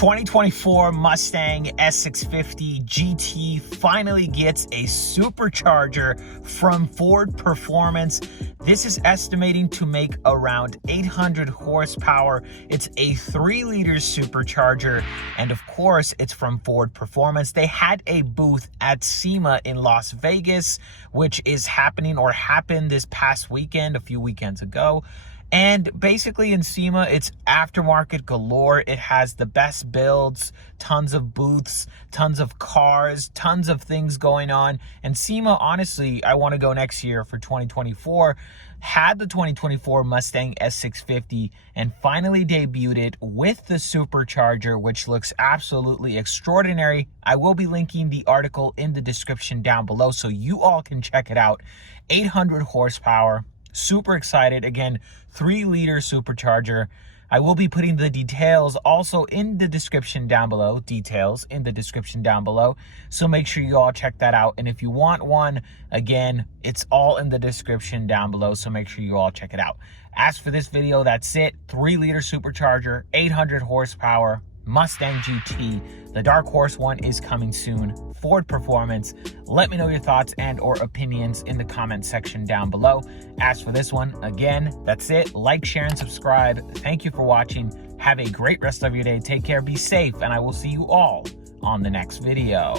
2024 Mustang S650 GT finally gets a supercharger from Ford Performance. This is estimating to make around 800 horsepower. It's a 3-liter supercharger, and of course, it's from Ford Performance. They had a booth at SEMA in Las Vegas, which is happening or happened this past weekend, a few weekends ago. And basically in SEMA, it's aftermarket galore. It has the best builds, tons of booths, tons of cars, tons of things going on. And SEMA, honestly, I want to go next year for 2024, had the 2024 Mustang S650 and finally debuted it with the supercharger, which looks absolutely extraordinary. I will be linking the article in the description down below so you all can check it out. 800 horsepower. Super excited. Again, 3-liter supercharger. I will be putting the details also in the description down below. So make sure you all check that out. And if you want one, again, it's all in the description down below. So make sure you all check it out. As for this video, that's it. 3-liter supercharger, 800 horsepower, Mustang GT. The Dark Horse one is coming soon. Ford Performance. Let me know your thoughts and or opinions in the comment section down below. As for this one, again, that's it. Like, share, and subscribe. Thank you for watching. Have a great rest of your day. Take care, be safe, and I will see you all on the next video.